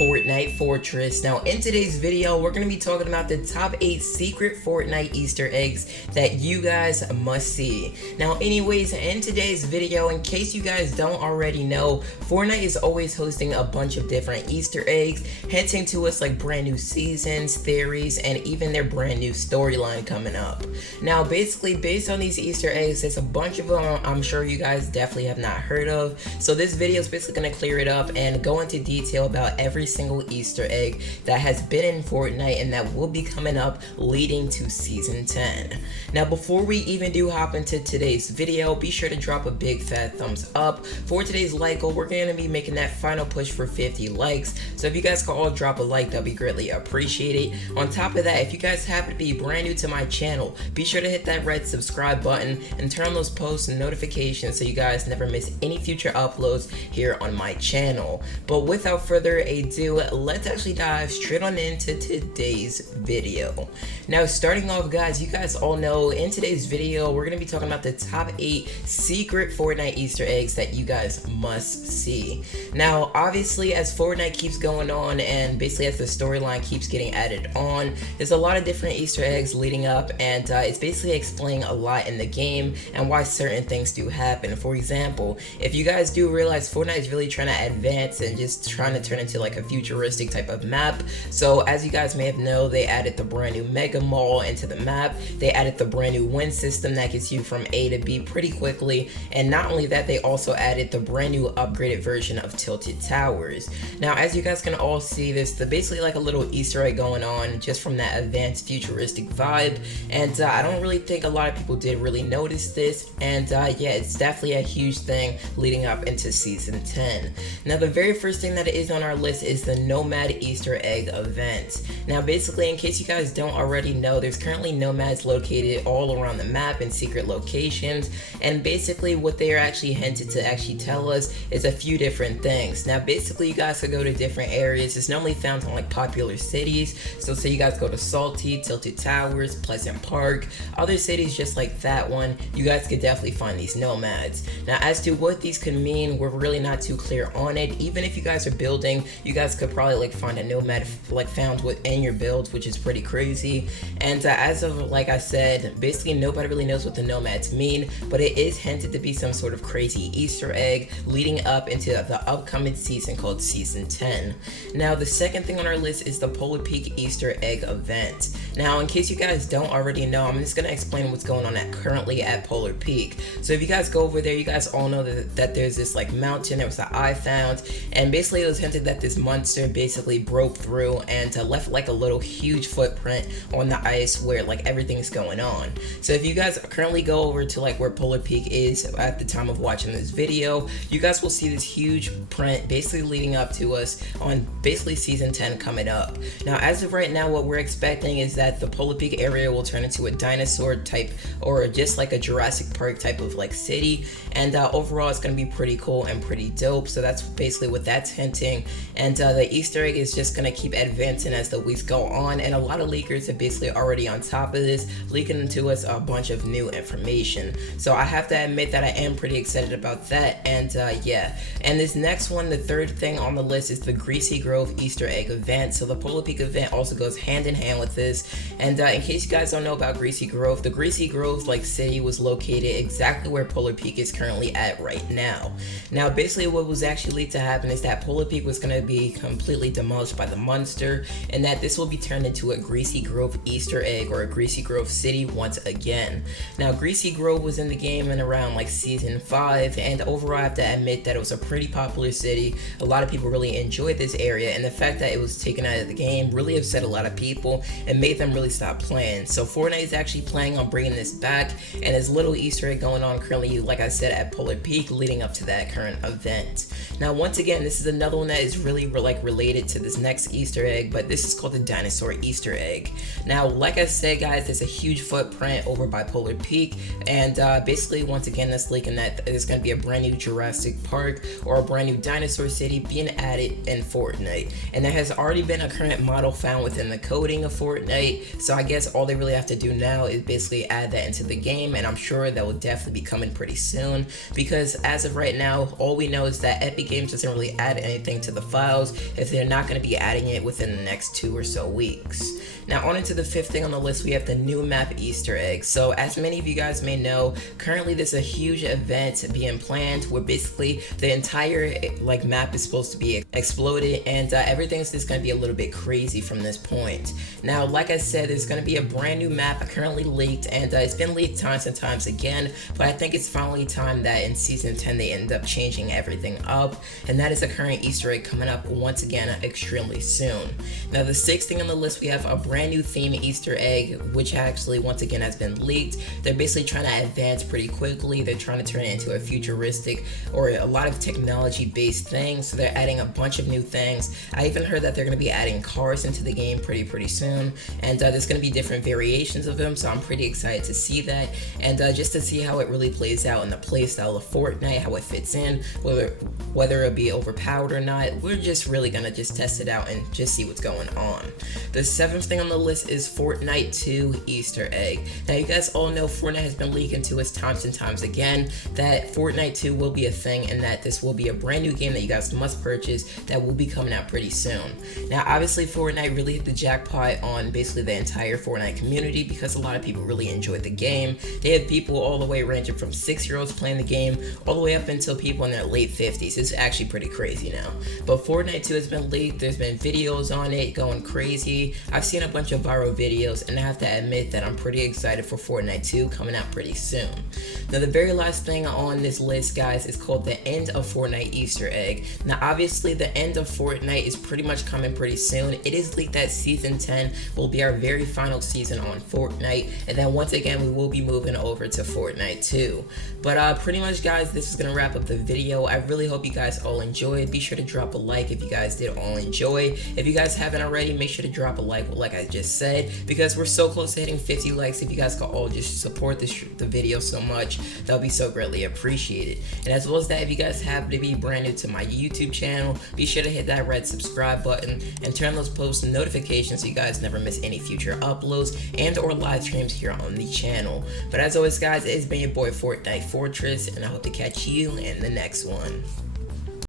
Fortnite Fortress. Now in today's video we're going to be talking about the top 8 secret Fortnite Easter eggs that you guys must see. Now anyways, in today's video, in case you guys don't already know, Fortnite is always hosting a bunch of different Easter eggs, hinting to us like brand new seasons, theories, and even their brand new storyline coming up. Now basically based on these Easter eggs, there's a bunch of them I'm sure you guys definitely have not heard of. So this video is basically going to clear it up and go into detail about every single Easter egg that has been in Fortnite and that will be coming up leading to season 10. Now before we even do hop into today's video, be sure to drop a big fat thumbs up. For today's like goal, we're going to be making that final push for 50 likes. So if you guys could all drop a like, that'd be greatly appreciated. On top of that, if you guys happen to be brand new to my channel, be sure to hit that red subscribe button and turn on those posts and notifications so you guys never miss any future uploads here on my channel. But without further ado, let's actually dive straight on into today's video. Now starting off, guys, you guys all know in today's video we're going to be talking about the top 8 secret Fortnite Easter eggs that you guys must see. Now obviously as Fortnite keeps going on and basically as the storyline keeps getting added on, there's a lot of different Easter eggs leading up, and it's basically explaining a lot in the game and why certain things do happen. For example, if you guys do realize Fortnite is really trying to advance and just trying to turn into like a futuristic type of map. So as you guys may have known, they added the brand new Mega Mall into the map. They added the brand new wind system that gets you from A to B pretty quickly, and not only that, they also added the brand new upgraded version of Tilted Towers. Now as you guys can all see, there's basically like a little Easter egg going on just from that advanced futuristic vibe, and I don't really think a lot of people did really notice this, and yeah, it's definitely a huge thing leading up into season 10. Now the very first thing that is on our list is the Nomad Easter Egg event. Now basically, in case you guys don't already know, there's currently nomads located all around the map in secret locations, and basically what they are actually hinted to actually tell us is a few different things. Now basically you guys could go to different areas. It's normally found in like popular cities, so say you guys go to Salty, Tilted Towers, Pleasant Park, other cities just like that one, you guys could definitely find these nomads. Now as to what these could mean, we're really not too clear on it. Even if you guys are building, you guys could probably like find a nomad like found within your builds, which is pretty crazy. And as of like I said, basically nobody really knows what the nomads mean, but it is hinted to be some sort of crazy Easter egg leading up into the upcoming season called season 10. Now the second thing on our list is the Polar Peak Easter Egg event. Now in case you guys don't already know, I'm just gonna explain what's going on currently at Polar Peak. So if you guys go over there, you guys all know that there's this like mountain that was that I found, and basically it was hinted that this monster basically broke through and left like a little huge footprint on the ice where like everything's going on. So if you guys currently go over to like where Polar Peak is at the time of watching this video, you guys will see this huge print basically leading up to us on basically season 10 coming up. Now as of right now, what we're expecting is that the Polar Peak area will turn into a dinosaur type or just like a Jurassic Park type of like city, and overall it's going to be pretty cool and pretty dope. So that's basically what that's hinting, and the Easter egg is just going to keep advancing as the weeks go on, and a lot of leakers are basically already on top of this, leaking to us a bunch of new information. So I have to admit that I am pretty excited about that, and yeah. And this next one, the third thing on the list, is the Greasy Grove Easter Egg event. So the Polar Peak event also goes hand in hand with this, and in case you guys don't know about Greasy Grove, the Greasy Grove like city was located exactly where Polar Peak is currently at right now. Now basically what was actually leaked to happen is that Polar Peak was going to be completely demolished by the monster, and that this will be turned into a Greasy Grove Easter Egg or a Greasy Grove city once again. Now Greasy Grove was in the game in around like season 5, and overall I have to admit that it was a pretty popular city. A lot of people really enjoyed this area, and the fact that it was taken out of the game really upset a lot of people and made them really stop playing. So Fortnite is actually planning on bringing this back, and there's a little Easter egg going on currently, like I said, at Polar Peak leading up to that current event. Now once again, this is another one that is really like related to this next Easter egg, but this is called the Dinosaur Easter Egg. Now like I said, guys, there's a huge footprint over by Polar Peak, and basically once again that's leaking that there's going to be a brand new Jurassic Park or a brand new dinosaur city being added in Fortnite, and there has already been a current model found within the coding of Fortnite. So I guess all they really have to do now is basically add that into the game, and I'm sure that will definitely be coming pretty soon, because as of right now all we know is that Epic Games doesn't really add anything to the files, details if they're not going to be adding it within the next 2 or so weeks. Now on into the fifth thing on the list, we have the new map Easter eggs. So as many of you guys may know, currently there's a huge event being planned where basically the entire map is supposed to be exploded, and everything's just going to be a little bit crazy from this point. Now like I said, there's going to be a brand new map currently leaked, and it's been leaked times and times again, but I think it's finally time that in season 10 they end up changing everything up, and that is a current Easter egg coming up once again extremely soon. Now the sixth thing on the list, we have a brand new theme Easter egg, which actually once again has been leaked. They're basically trying to advance pretty quickly. They're trying to turn it into a futuristic or a lot of technology based thing, so they're adding a bunch of new things. I even heard that they're going to be adding cars into the game pretty soon, and there's going to be different variations of them, so I'm pretty excited to see that, and just to see how it really plays out in the playstyle of Fortnite, how it fits in, whether it'll be overpowered or not. We're just really going to just test it out and just see what's going on. The seventh thing on the list is Fortnite 2 Easter egg. Now you guys all know Fortnite has been leaking to us times and times again that Fortnite 2 will be a thing, and that this will be a brand new game that you guys must purchase that will be coming out pretty soon. Now obviously Fortnite really hit the jackpot on basically the entire Fortnite community because a lot of people really enjoyed the game. They had people all the way ranging from 6-year-olds playing the game all the way up until people in their late 50s. It's actually pretty crazy now. But Fortnite 2 has been leaked. There's been videos on it going crazy. I've seen a bunch of viral videos, and I have to admit that I'm pretty excited for Fortnite 2 coming out pretty soon. Now the very last thing on this list, guys, is called the end of Fortnite Easter egg. Now obviously the end of Fortnite is pretty much coming pretty soon. It is leaked that season 10 will be our very final season on Fortnite, and then once again we will be moving over to Fortnite 2. But pretty much, guys, this is gonna wrap up the video. I really hope you guys all enjoyed. Be sure to drop a like if you guys did all enjoy. If you guys haven't already, make sure to drop a like I just said, because we're so close to hitting 50 likes. If you guys could all just support the video so much, that would be so greatly appreciated. And as well as that, if you guys happen to be brand new to my YouTube channel, be sure to hit that red subscribe button and turn those post notifications so you guys never miss any future uploads and or live streams here on the channel. But as always, guys, it's been your boy Fortnite Fortress, and I hope to catch you in the next one.